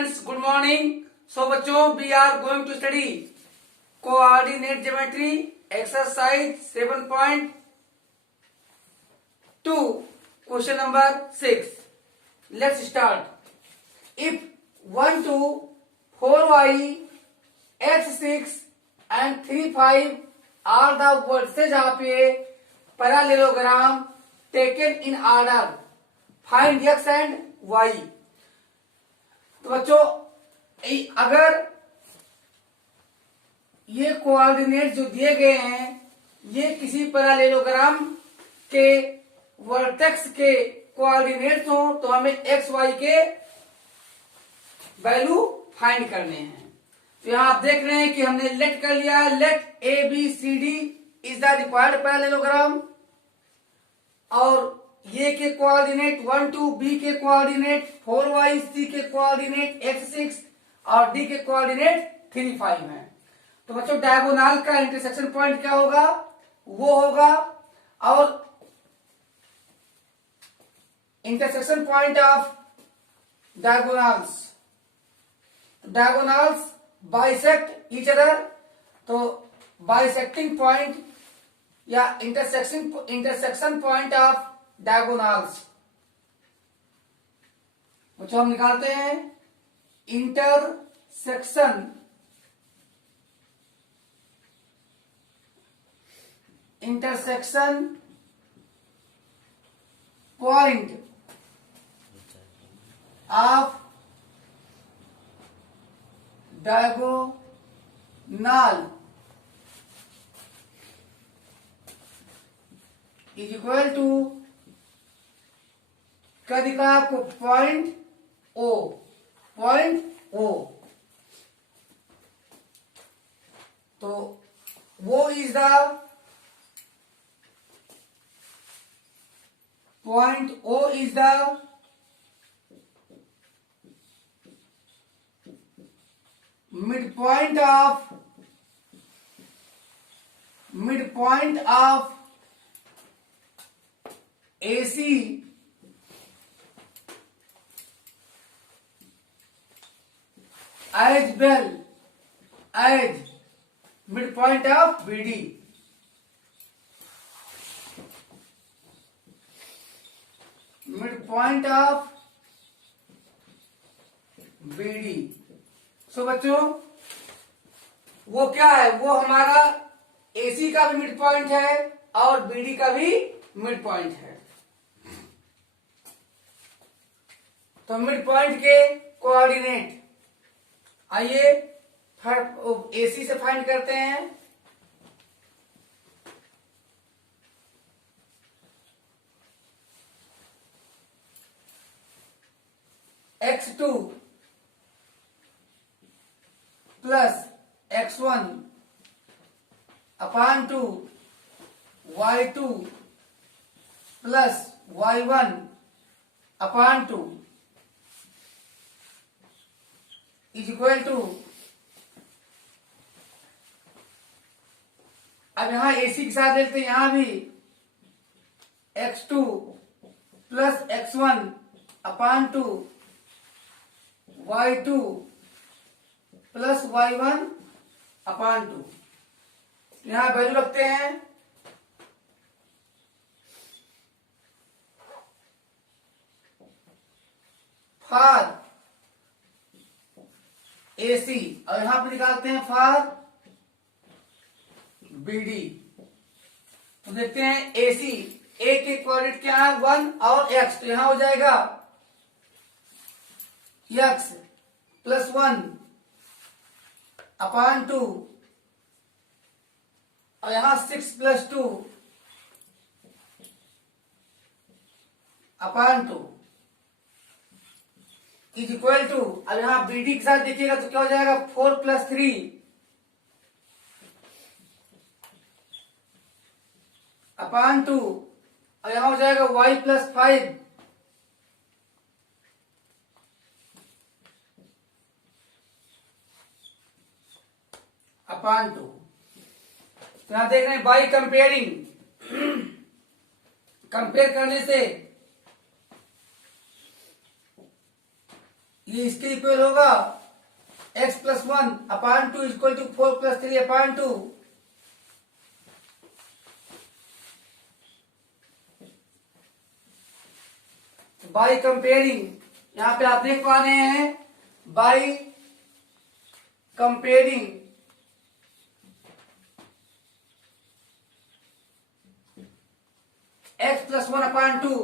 Students, good morning. So बच्चों, we are going to study coordinate geometry exercise 7.2 question number 6। Let's start. If 1 2 4y x6 and 3 5 are the vertices of a parallelogram taken in order, find x and y। तो बच्चों, अगर ये coordinate जो दिए गए हैं ये किसी पैरेललोग्राम के वर्टेक्स के कोऑर्डिनेट्स हो तो हमें एक्स वाई के वैल्यू फाइंड करने हैं। तो यहां आप देख रहे हैं कि हमने लेट कर लिया है। Let A B C D is the required parallelogram, और ये के कोऑर्डिनेट 1 2, बी के कोऑर्डिनेट 4y, सी के कोऑर्डिनेट x6 और डी के कोऑर्डिनेट 3 5 है। तो बच्चों, डायगोनल का इंटरसेक्शन पॉइंट क्या होगा? वो होगा, और intersection point of diagonals bisect each other. तो बाइसेक्टिंग पॉइंट या इंटरसेक्शन पॉइंट ऑफ डायगोनल्स जो हम निकालते हैं intersection point of diagonal is equal to क्या दिखा आपको? Point O. तो वो is the point O is the mid point of AC as well as midpoint of BD। midpoint of BD। सो बच्चों, वो क्या है? वो हमारा AC का भी मिड पॉइंट है और BD का भी मिड पॉइंट है। तो मिड पॉइंट के कोऑर्डिनेट आइए AC से फाइंड करते हैं। x2 plus x1 upon 2 y2 plus y1 upon 2 is equal to, अब यहां AC के साथ लेते हैं, यहां भी x2 plus x1 upon 2 y2 plus y1 upon 2। यहां वैल्यू रखते हैं। फॉर AC और यहां पर निकालते हैं फॉर BD। तो देखते हैं AC A के कोऑर्डिनेट क्या है? 1 और x। तो यहां हो जाएगा x प्लस 1 अपान 2 और यहां 6 plus 2 upon 2 is equal to, अब यहां BD के साथ देखिएगा तो क्या हो जाएगा? 4 प्लस 3 अपान 2 और यहां हो जाएगा y प्लस 5 अपान 2। तो यहां देख रहे हैं बाई कंपेयरिंग, कंपेयर करने से ये इसके इक्वल होगा x plus 1 upon 2 equal to 4 plus 3 upon 2। By comparing, यहां पे आप देख पा रहे हैं, by comparing x plus 1 upon 2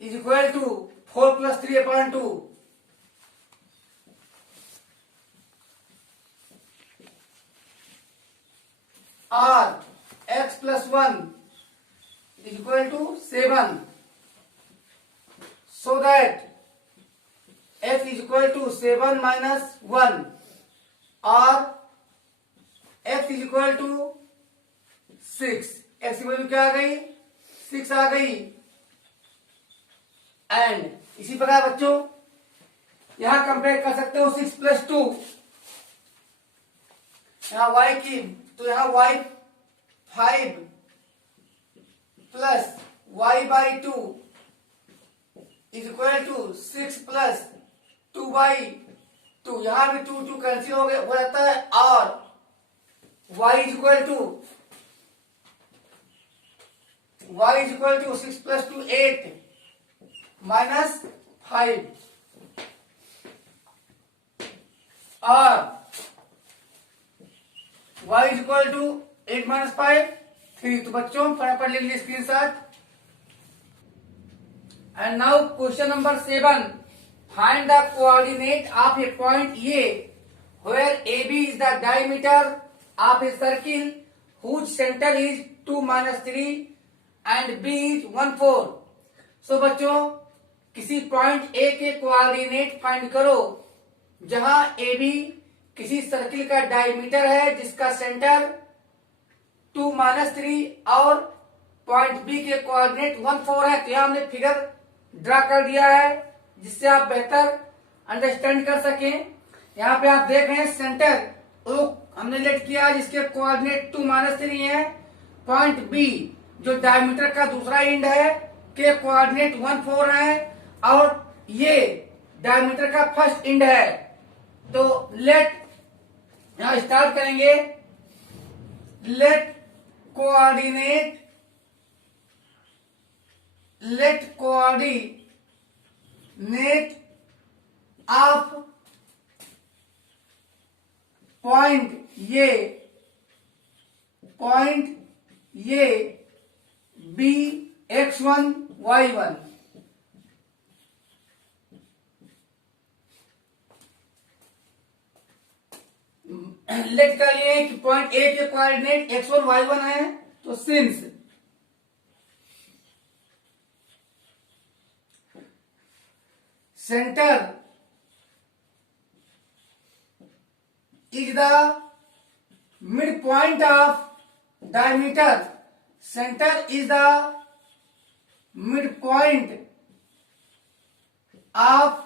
is equal to 4 plus 3 upon 2. Or x plus 1 is equal to 7. So that f is equal to 7 minus 1 or f is equal to 6. x की value क्या आ गई? 6 आ गई। एंड इसी प्रकार बच्चों यहां compare कर सकते हो 6 प्लस 2, यहां y की, तो यहां y 5 plus y by 2 is equal to 6 plus 2 by 2। यहां भी 2 2 कैंसिल हो जाता है और y is equal to 6 plus 2 8 minus 5 और y is equal to 8 minus 5 3। तो बच्चों फटाफट ले लीजिए screenshot. And now question number 7, find the coordinate of a point A where A B is the diameter of a circle whose centre is 2 minus 3 and B is 1 4। So बच्चों किसी point A के coordinate find करो जहां A B किसी circle का diameter है जिसका centre 2 minus 3 और पॉइंट बी के कोऑर्डिनेट 1 4 है। तो यहां हमने फिगर ड्रा कर दिया है जिससे आप बेहतर अंडरस्टैंड कर सकें। यहां पे आप देख रहे हैं सेंटर ओ हमने लेट किया जिसके कोऑर्डिनेट 2 माइनस 3 है। पॉइंट बी जो डायमीटर का दूसरा एंड है के कोऑर्डिनेट 1 4 है और ये डायमीटर का फर्स्ट एंड है। तो लेट यहां स्टार्ट करेंगे, लेट कोऑर्डिनेट ऑफ पॉइंट ये बी x1 y1। लेट कर लिए कि पॉइंट ए के कोऑर्डिनेट x1 y1 है। तो since centre is the mid point of diameter, centre is the mid point of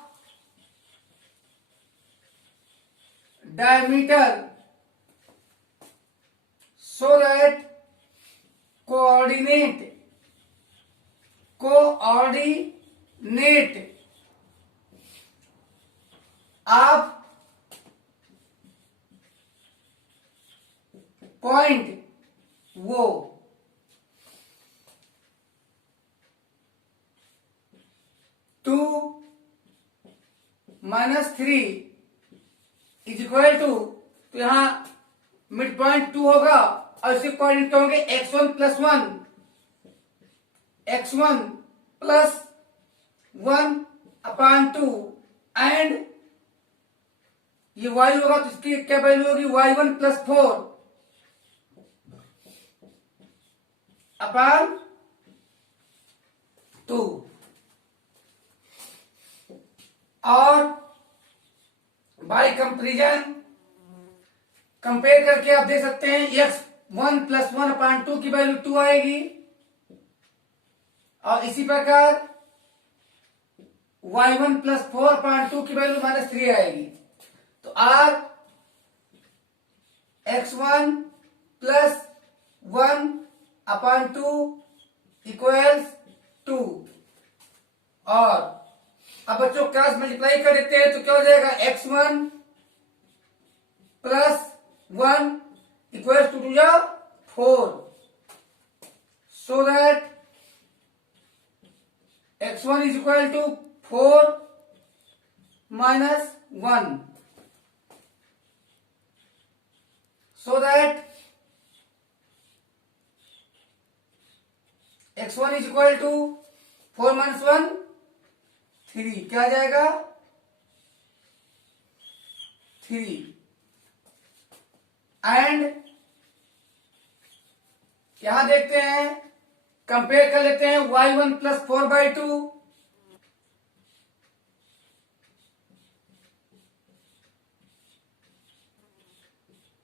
diameter so that coordinate of point वो 2 minus 3 is equal to, तो यहां mid point 2 होगा और इसके coordinate क्या होंगे x1 प्लस 1 अपान 2 एंड ये y होगा तो इसकी क्या वैल्यू होगी y1 प्लस 4 अपान 2। और बाय कंपेरिजन कंपेयर करके आप देख सकते हैं x1 प्लस 1 अपान 2 की वैल्यू 2 आएगी और इसी प्रकार y1 प्लस 4 अपान 2 की वैल्यू माइनस 3 आएगी। तो r x1 plus 1 upon 2 equals to. और अब बच्चों क्रॉस मल्टीप्लाई कर देते हैं तो क्या हो जाएगा, x1 प्लस 1 इक्वल्स टू या 4, so that x1 is equal to 4 minus 1, so that x1 is equal to 4 minus 1 3, क्या आ जाएगा 3। एंड यहां देखते हैं, कंपेयर कर लेते हैं y1 plus 4/2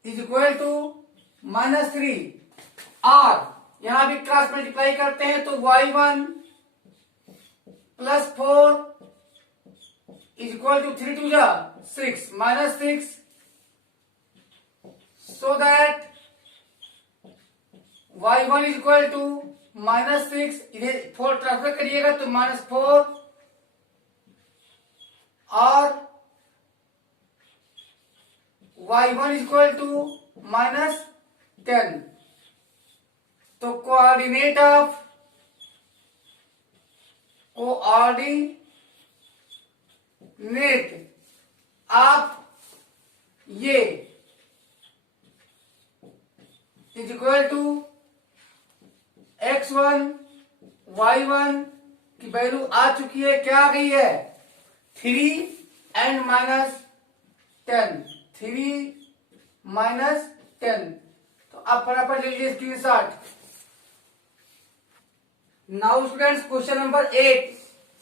is equal to -3। और यहां भी क्रॉस मल्टीप्लाई करते हैं तो y1 plus 4 is equal to 3 2 जा 6 -6, so that y1 is equal to -6, इधर 4 ट्रांसफर करिएगा तो -4 और y1 इज इक्वल टू -10। तो कोऑर्डिनेट ऑफ ये is equal to x1 y1 की वैल्यू आ चुकी है, क्या आ गई है 3 एंड -10, 3 -10। तो आप फटाफट ले लीजिए screenshot. Now students question number 8,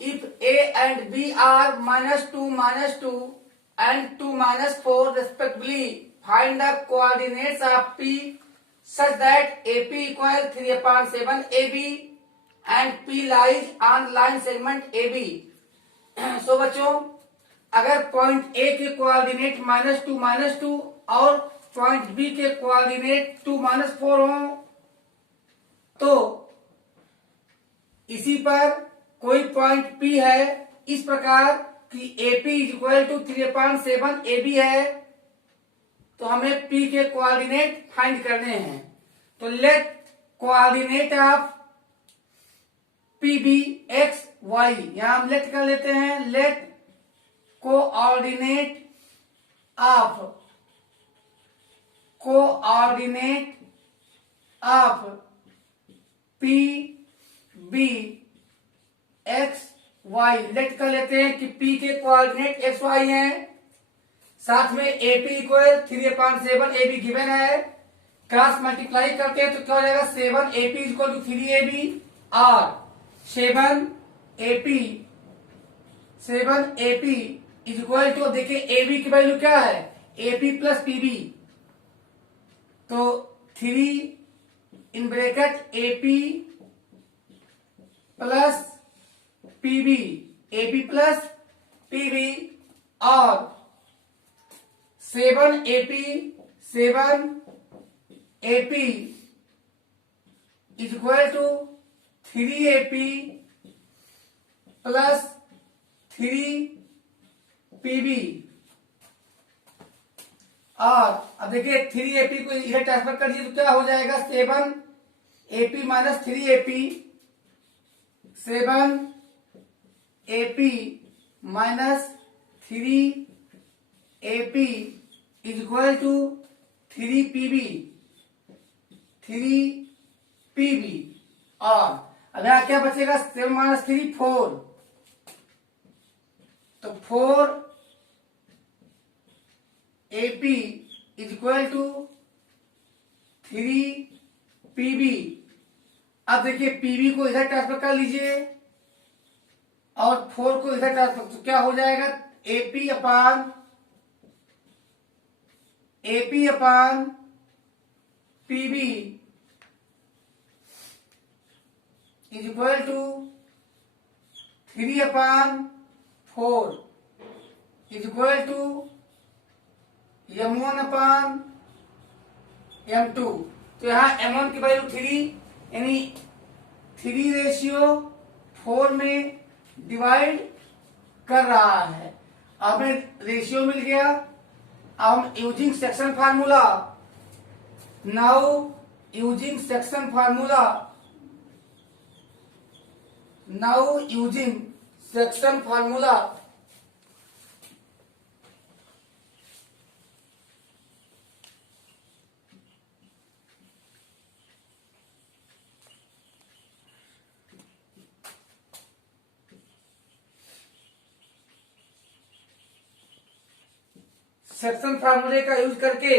if a and b are -2 -2 and 2 -4 respectively, find the coordinates of p such that AP equal 3/7 AB and P lies on line segment AB। सो बच्चों, अगर पॉइंट ए के coordinate -2 और point B के coordinate 2 -4 हो तो इसी पर कोई पॉइंट पी है इस प्रकार कि AP is equal to 3/7 AB है, तो हमें P के कोऑर्डिनेट फाइंड करने हैं। तो let coordinate of PB x y, यहां हम लेट कर लेते हैं, let coordinate of PB x y, let कर लेते हैं कि P के कोऑर्डिनेट x y हैं, साथ में AP इक्वल 3/7 AB गिवन है, क्रॉस मल्टीप्लाई करते हैं तो क्या हो जाएगा 7AP इक्वल टू 3AB और 7AP इज इक्वल टू, देखिए AB की वैल्यू क्या है AP प्लस PB, तो 3 in bracket AP plus PB, AP plus PB और 7AP is equal to 3AP plus 3PB। और अब देखिए 3AP को इधर ट्रांसफर कर दिए तो क्या हो जाएगा 7AP minus 3AP, 7AP minus 3AP is equal to 3PB। और अब यहां क्या बचेगा 7 माइनस 3 4, तो 4AP is equal to 3PB। अब देखिए PB को इधर ट्रांसफर कर लीजिए और 4 को इधर ट्रांसफर, तो क्या हो जाएगा AP upon PB is equal to 3/4 is equal to M1 upon M2। तो यहां M1 की वैल्यू 3 यानी 3:4 में डिवाइड कर रहा है। अब हमें रेशियो मिल गया। अब हम using section formula, now using section formula, now using section formula, section फार्मूले का यूज करके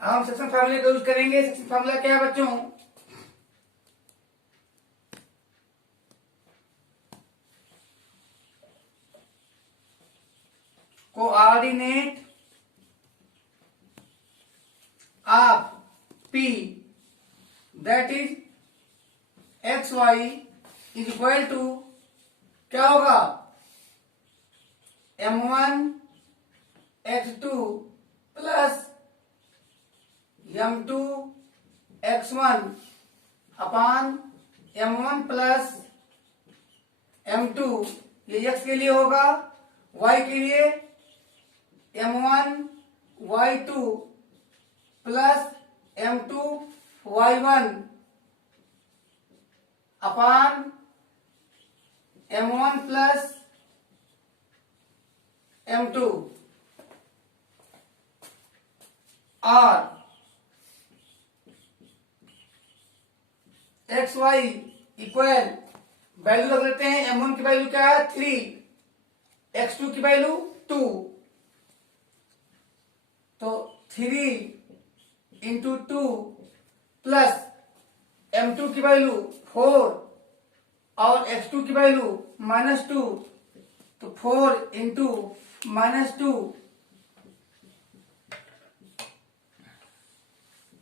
हम सेक्शन फार्मूले का यूज करेंगे। सेक्शन फार्मूला क्या है बच्चों? Coordinate of P that is x y is equal to क्या होगा? M1 x2 plus M2 x1 अपान M1 प्लस M2, ये x के लिए होगा। y के लिए M1 y2 plus M2 y1 अपान M1 प्लस M2 और एक्स वाई इक्वल वैल्यू रख लेते हैं। M1 की वैल्यू क्या है? 3, x2 की वैल्यू 2, तो 3 इंटू 2 प्लस M2 की वैल्यू 4 और x2 की वैल्यू -2, तो 4 इंटू -2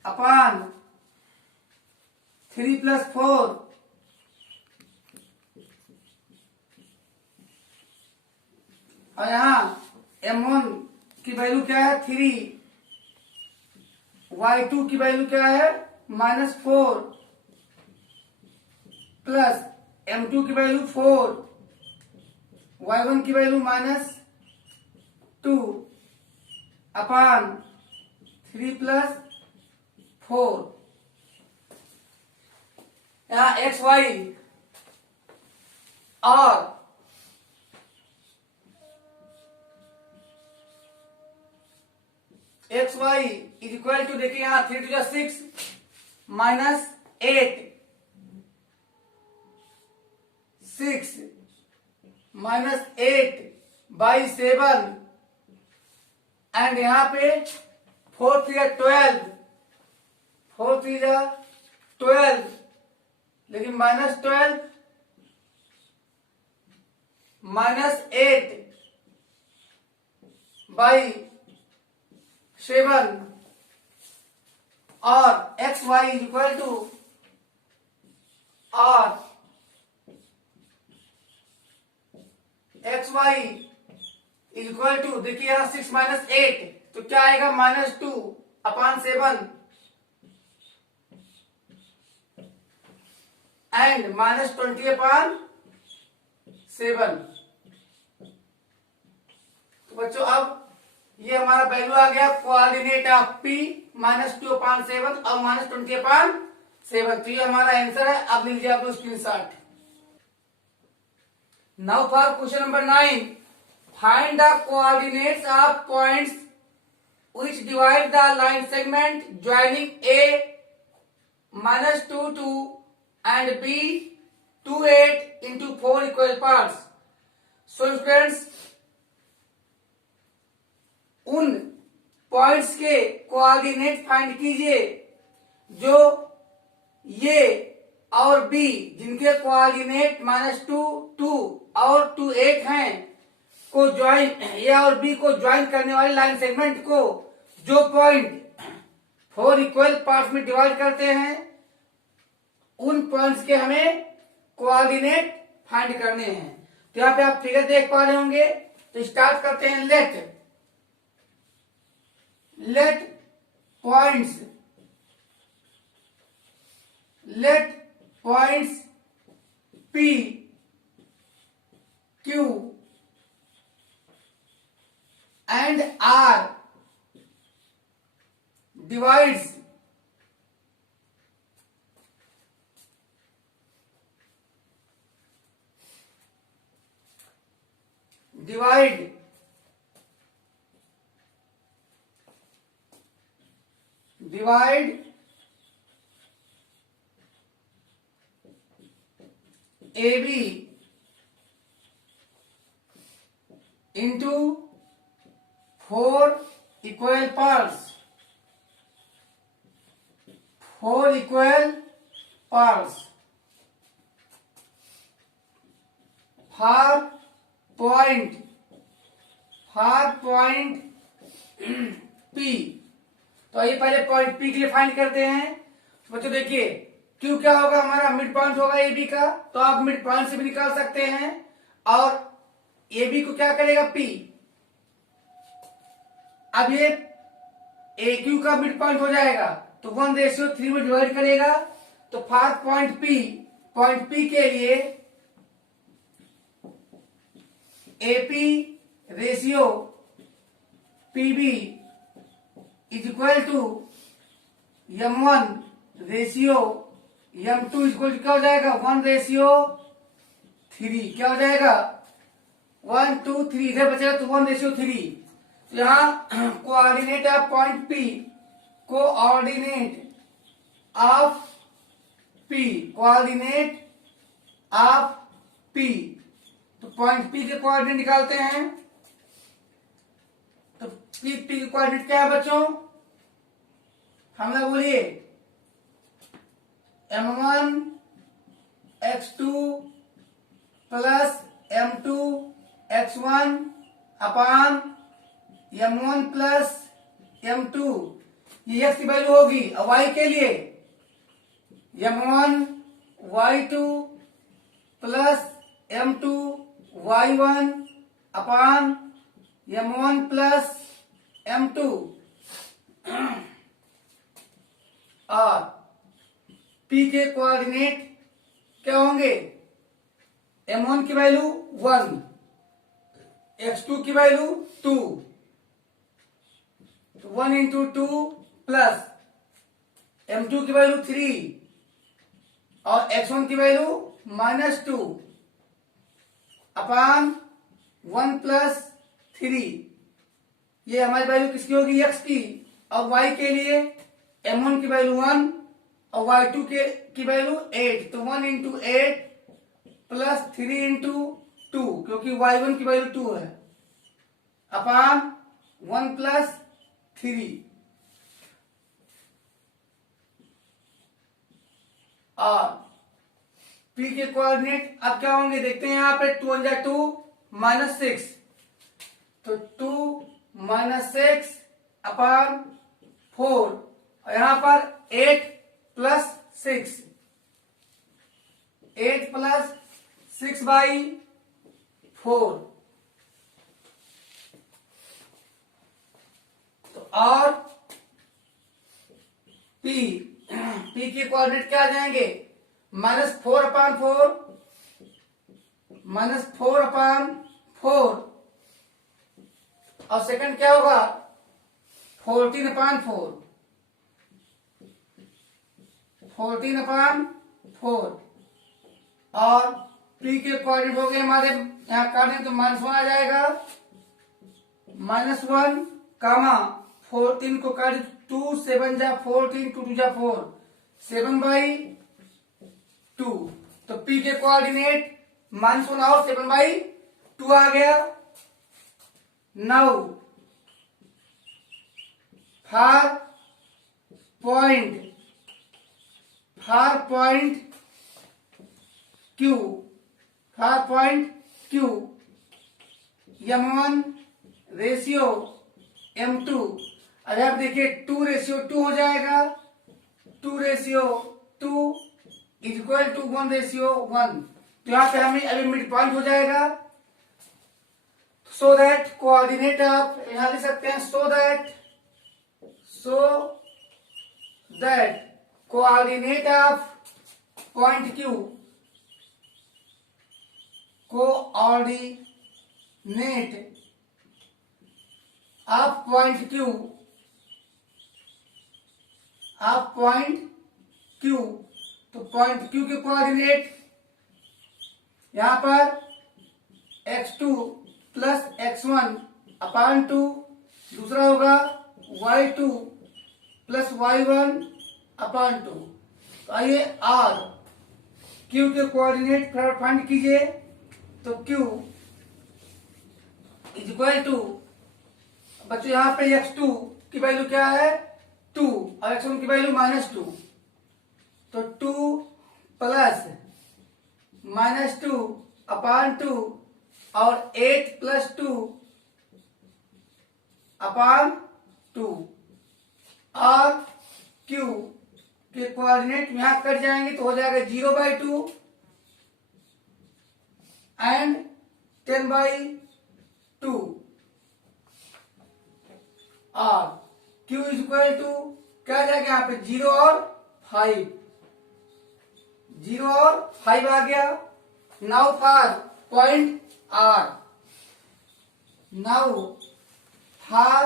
अपान 3 प्लस 4 और यहां M1 की वैल्यू क्या है? 3, y2 की वैल्यू क्या है? -4 प्लस M2 की वैल्यू 4, y1 की वैल्यू -2 अपान 3 प्लस 4। यहां एक्स वाई और x y is equal to, देखिए यहां 3 to 6 -8, 6 -8 बाई 7 एंड यहां पे 4 3 12, 4 3 12, लेकिन -12 -8 बाई 7 और x y is equal to, और x y is equal to, देखिए यहां 6 -8 तो क्या आएगा? -2 अपान 7 एंड -20 अपान 7। तो बच्चों अब ये हमारा वैल्यू आ गया कोऑर्डिनेट ऑफ P -2 अपान 7 और -20 अपान 7। तो ये हमारा आंसर है। अब लीजिए आप लोग screenshot. Now for question number 9, find the coordinates of points which divide the line segment joining A -2 2 and B 2 8 into 4 equal parts. So students, उन पॉइंट्स के कोऑर्डिनेट फाइंड कीजिए जो ये और बी, जिनके कोऑर्डिनेट -2 2 और 2 8 हैं, को ज्वाइन, ए और बी को ज्वाइन करने वाले लाइन सेगमेंट को जो पॉइंट 4 इक्वल पार्ट्स में डिवाइड करते हैं, उन पॉइंट्स के हमें कोऑर्डिनेट फाइंड करने हैं। तो यहाँ पे आप फिगर देख पा रहे होंगे। तो स्टार्ट करते हैं। Let points P, Q and R divides AB into 4 equal parts. 4 equal parts. For point P, तो ये पहले पॉइंट P के लिए फाइंड करते हैं। तो बच्चों देखिए Q क्या होगा, हमारा मिड पॉइंट होगा AB का, तो आप मिड पॉइंट से भी निकाल सकते हैं। और AB को क्या करेगा P, अब ये AQ का मिड पॉइंट हो जाएगा, तो 1:3 में डिवाइड करेगा। तो फॉर पॉइंट P के लिए AP ratio PB is equal to M1 ratio M2 equal to क्या हो जाएगा 1:3। क्या हो जाएगा 1 2 3, इधर बचेगा तो 1:3। तो यहाँ coordinate of point P, coordinate of P, तो पॉइंट P के कोऑर्डिनेट निकालते हैं। तो P के कोऑर्डिनेट क्या है बच्चों, हम लोग बोलिए M1 x2 plus M2 x1 अपान M1 प्लस M2, ये x की वैल्यू होगी। और y के लिए M1 y2 plus M2 y1 अपान M1 प्लस M2। और P के कोऑर्डिनेट क्या होंगे, M1 की वैल्यू 1, x2 की वैल्यू 2, तो 1 इंटू 2 प्लस M2 की वैल्यू 3 और x1 की वैल्यू -2 अपान 1 प्लस 3। ये हमारी वैल्यू किसकी होगी, x की। और y के लिए M1 की वैल्यू 1 और y2 की वैल्यू 8, तो 1 इंटू 8 प्लस 3 इंटू 2, क्योंकि y1 की वैल्यू 2 है, अपान 1 प्लस 3। और P के कोऑर्डिनेट अब क्या होंगे देखते हैं, यहाँ पे 2 × 2 -6, तो 2 - 6 अपान 4, और यहाँ पर 8 प्लस 6, 8 प्लस 6/4। तो और P के कोऑर्डिनेट क्या आ जाएंगे, -4/4, -4/4, और सेकंड क्या होगा 14/4, 14/4। और P के कोऑर्डिनेट हो गए हमारे, यहाँ काटें तो -1 आ जाएगा, -1 कामा 14 को काट 2 7 जा 14, 2 2 जा 4, 7/2। तो P के कोऑर्डिनेट -1 और 7/2 आ गया। Now for point Q, M1 ratio M2, अरे आप देखिए 2:2 हो जाएगा, 2:2 इज इक्वल टू 1:1। तो यहाँ पे हमें अभी मिड पॉइंट हो जाएगा। सो दैट कोऑर्डिनेट ऑफ, यहां लिख सकते हैं so that coordinate of point Q, coordinate of point Q, of point Q, तो पॉइंट क्यू के कोऑर्डिनेट यहां पर x2 प्लस x1 अपान 2, दूसरा होगा y2 प्लस y1 अपान 2। तो आइए r q के कोऑर्डिनेट फाइंड कीजिए। तो q इज इक्वल टू, बच्चों यहाँ पे x2 की वैल्यू क्या है 2 और x1 की वैल्यू -2, तो 2 प्लस -2 अपान 2 और 8 प्लस 2 अपान 2, और Q के कोऑर्डिनेट यहां कट जाएंगे तो हो जाएगा 0/2 एंड 10/2, और Q इज इक्वल टू क्या आ जाएगा यहाँ पे 0 और 5, 0 और 5 आ गया। Now for point R, now for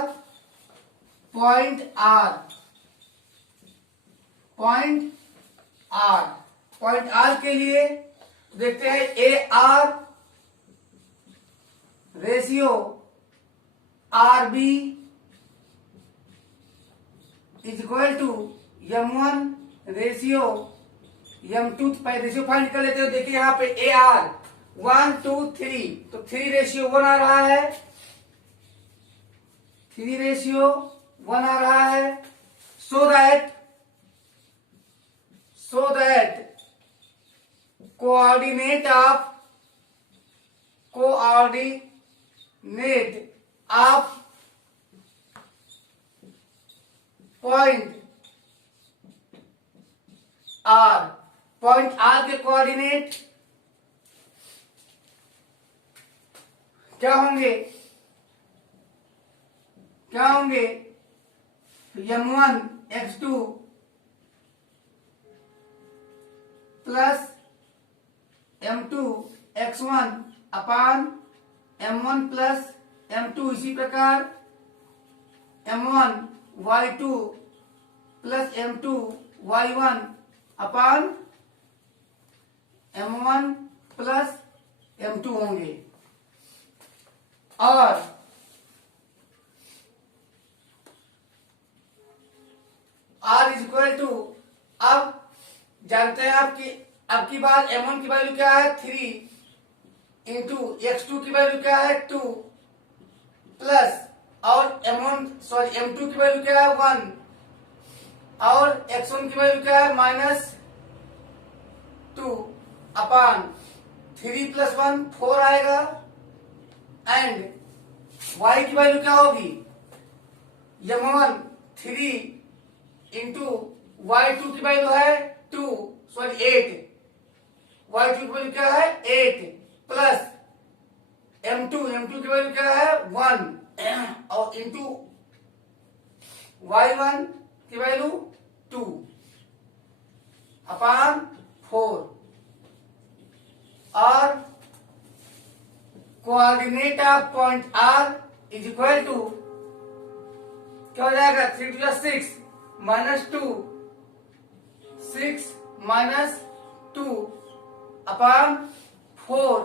point R, point R के लिए देखते हैं AR ratio RB is equal to M1 ratio M2, पहले रेशियो फाइंड कर लेते हो। देखिए यहाँ पे AR 1 2 3, तो 3 रेशियो 1 आ रहा है, 3 रेशियो 1 आ रहा है। So that coordinate of point R के कोऑर्डिनेट क्या होंगे M1 x2 plus M2 x1 अपान M1 प्लस M2, इसी प्रकार M1 y2 plus M2 y1 अपान M1 प्लस M2 होंगे। और R इज इक्वल टू, अब जानते हैं आपकी अब की बार M1 की वैल्यू क्या है 3 इंटू x2 की वैल्यू क्या है 2 प्लस, और M2 की वैल्यू क्या है 1 और x1 की वैल्यू क्या है -2 अपान 3 प्लस 1 4 आएगा, एंड y की वैल्यू क्या होगी M1 3 इंटू y2 की वैल्यू है 8, y2 की वैल्यू क्या है 8 प्लस M2 की वैल्यू क्या है 1 और इंटू y1 की वैल्यू 2 अपान 4, और coordinate of point R is equal to क्या हो जाएगा 3 + 6 -2, 6 - 2 upon 4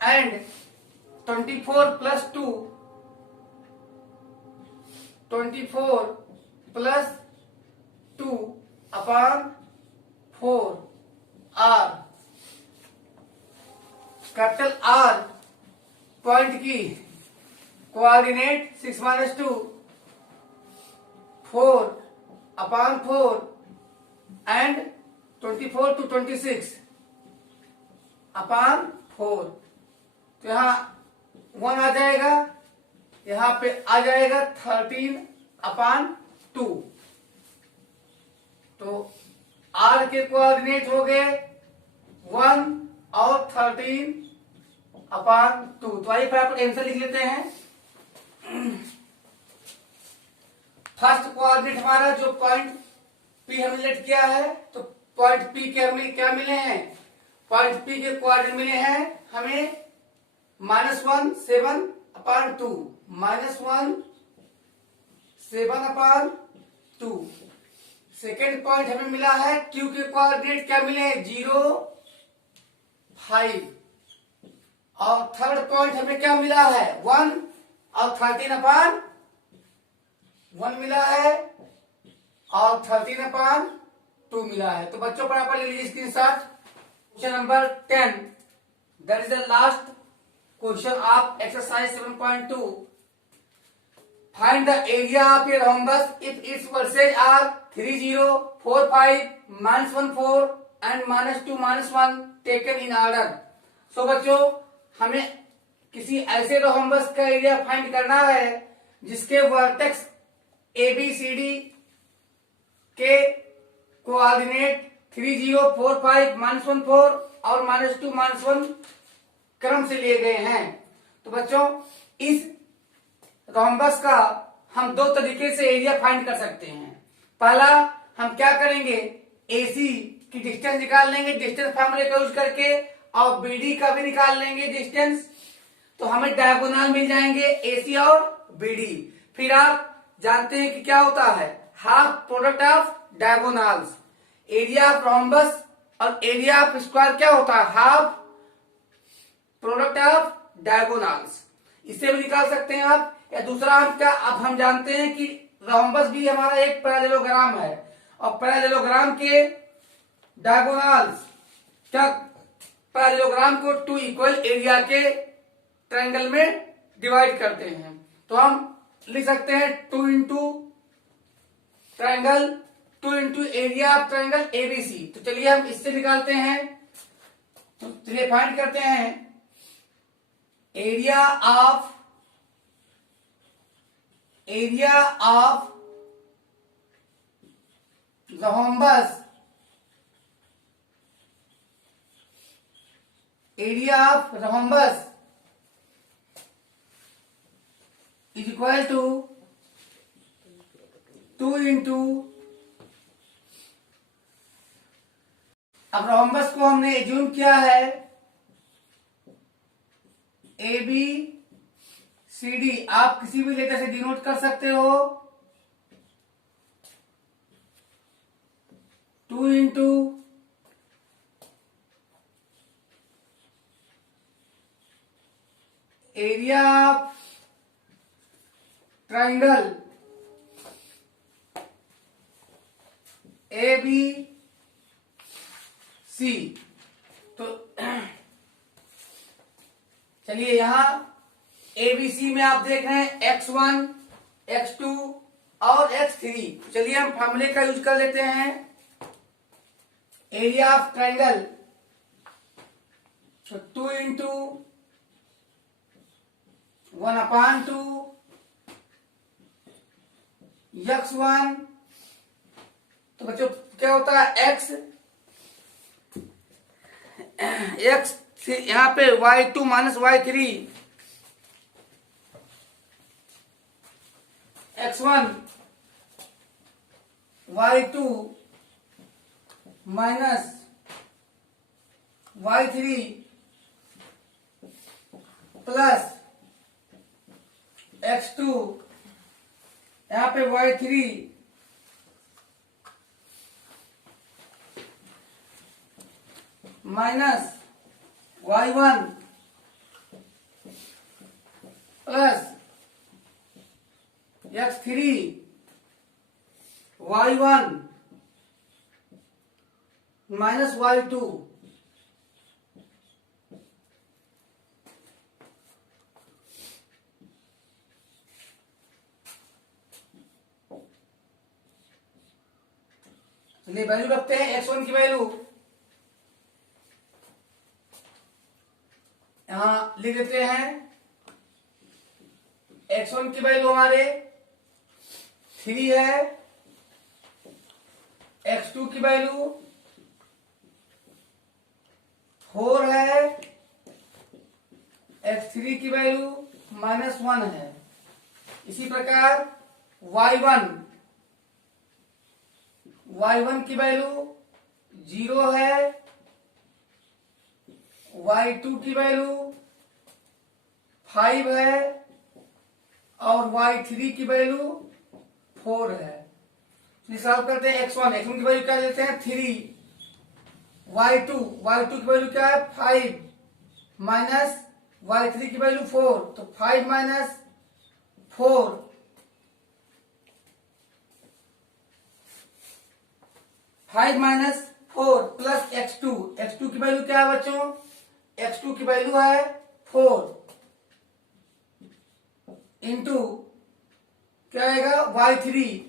and 24 plus 2, 24 plus 2 upon 4, R capital R point की कोऑर्डिनेट 6 - 2 4 अपान 4 एंड 24 to 26 अपान 4, तो यहाँ 1 आ जाएगा, यहाँ पे आ जाएगा 13 अपान 2। तो R के कोऑर्डिनेट हो गए 1 और 13 अपॉन 2। तो आइए फटाफट आंसर लिख लेते हैं। फर्स्ट कोऑर्डिनेट हमारा जो पॉइंट पी हमने लेट किया है, तो पॉइंट पी के हमें क्या मिले हैं, पॉइंट पी के कोऑर्डिनेट मिले हैं हमें -1 7 अपॉन 2, -1 7 अपॉन 2। सेकेंड पॉइंट हमें मिला है क्यू के कोऑर्डिनेट क्या मिले हैं 0 5, और थर्ड पॉइंट हमें क्या मिला है 1 और 13 अपॉन 1 मिला है, और 13 अपॉन 2 मिला है। तो बच्चों पर ले लीजिए screenshot. Question number 10, that is the last question of exercise 7.2। Find the area of A rhombus if its vertices are 3 0 4 5 -1 4 and -2 -1 taken in order। सो बच्चों हमें किसी ऐसे रोहम्बस का एरिया फाइंड करना है जिसके वर्टेक्स ABCD के कोऑर्डिनेट 3 0 4 5 -1 4 और -2 -1 क्रम से लिए गए हैं। तो बच्चों इस रोहम्बस का हम दो तरीके से एरिया फाइंड कर सकते हैं। पहला हम क्या करेंगे, AC की डिस्टेंस निकाल लेंगे डिस्टेंस फॉर्मूले का यूज करके, और BD का भी निकाल लेंगे डिस्टेंस, तो हमें डायगोनल मिल जाएंगे AC और BD। फिर आप जानते हैं कि क्या होता है half product of diagonals. Area of rhombus और एरिया ऑफ स्क्वायर क्या होता है हाफ प्रोडक्ट ऑफ डायगोनल्स। इससे भी निकाल सकते हैं आप। या दूसरा हम क्या, अब हम जानते हैं कि रोहम्बस भी हमारा एक पैरेललोग्राम है, और पैरेललोग्राम के डायगोनल्स क्या, पैरेललोग्राम को 2 इक्वल एरिया के ट्रायंगल में डिवाइड करते हैं। तो हम लिख सकते हैं 2 into triangle 2 into area of triangle ABC। तो चलिए हम इससे निकालते हैं। तो चलिए फाइंड करते हैं area of rhombus, area of rhombus is equal to 2 into, अब रोहम्बस को हमने एज्यूम किया है ABCD, आप किसी भी लेटर से डिनोट कर सकते हो। 2 into area of triangle ABC। तो चलिए यहां ABC में आप देख रहे हैं x1 x2 और x3। चलिए हम फॉर्मूले का यूज कर लेते हैं। Area of triangle 2 into 1/2 x1। तो बच्चों क्या होता है x यहाँ पे y2 minus y3, x1 y2 minus y3 plus x2 यहाँ पे y3 minus y1 plus x3 y1 minus y2। चलिए वैल्यू रखते हैं x1 की वैल्यू यहां लिख देते हैं। x1 की वैल्यू हमारे 3 है, x2 की वैल्यू 4 है, x3 की वैल्यू -1 है। इसी प्रकार y1 की वैल्यू 0 है, y2 की वैल्यू 5 है और y3 की वैल्यू 4 है। सॉल्व करते हैं x1 की वैल्यू क्या लेते हैं 3, y2 की वैल्यू क्या है 5 माइनस y3 की वैल्यू 4, तो 5 माइनस 4 5 माइनस 4 प्लस x2 की वैल्यू क्या है बच्चों, x2 की वैल्यू है 4 इंटू क्या आएगा y3।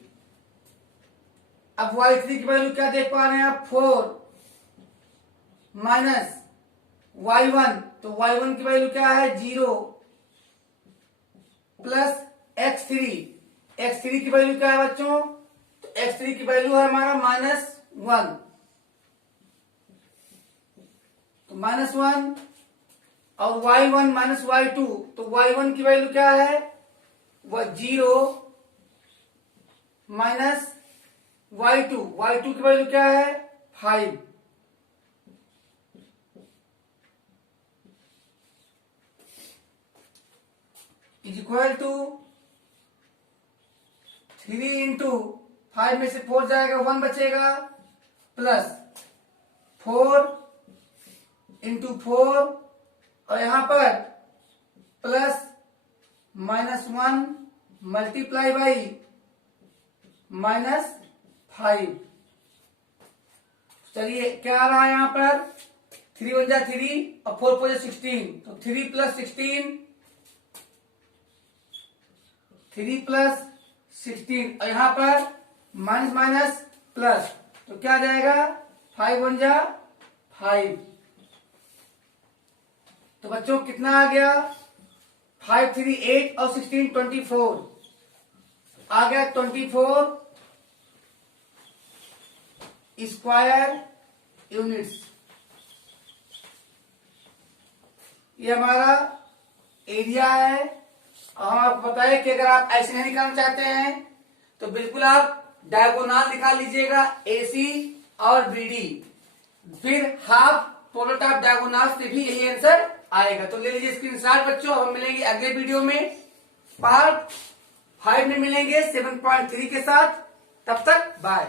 अब y3 की वैल्यू क्या देख पा रहे हैं आप 4 माइनस y1, तो y1 की वैल्यू क्या है 0 प्लस x3 की वैल्यू क्या है बच्चों, तो x3 की वैल्यू है हमारा -1, तो -1 और y1 माइनस y2, तो y1 की वैल्यू क्या है वह 0 माइनस y2 की वैल्यू क्या है 5, इज इक्वल टू 3 इंटू 5 में से 4 जाएगा 1 बचेगा, प्लस 4 इंटू 4 और यहां पर प्लस -1 मल्टीप्लाई बाई -5। चलिए क्या आ रहा है यहां पर 3 1 जा 3 और 4 4 जा 16, तो 3 प्लस 16 और यहां पर माइनस माइनस प्लस, तो क्या आ जाएगा 5 1 जा 5। तो बच्चों कितना आ गया 5 3 8 और 16 24 आ गया 24 स्क्वायर यूनिट्स। ये हमारा एरिया है। और हम आपको बताए कि अगर आप ऐसे नहीं निकालना चाहते हैं तो बिल्कुल आप डायगोनल निकाल लीजिएगा AC और BD, फिर हाफ प्रोडक्ट डायगोनल से भी यही आंसर आएगा। तो ले लीजिए स्क्रीनशॉट बच्चों। हम मिलेंगे अगले वीडियो में, पार्ट 5 में मिलेंगे 7.3 के साथ। तब तक बाय।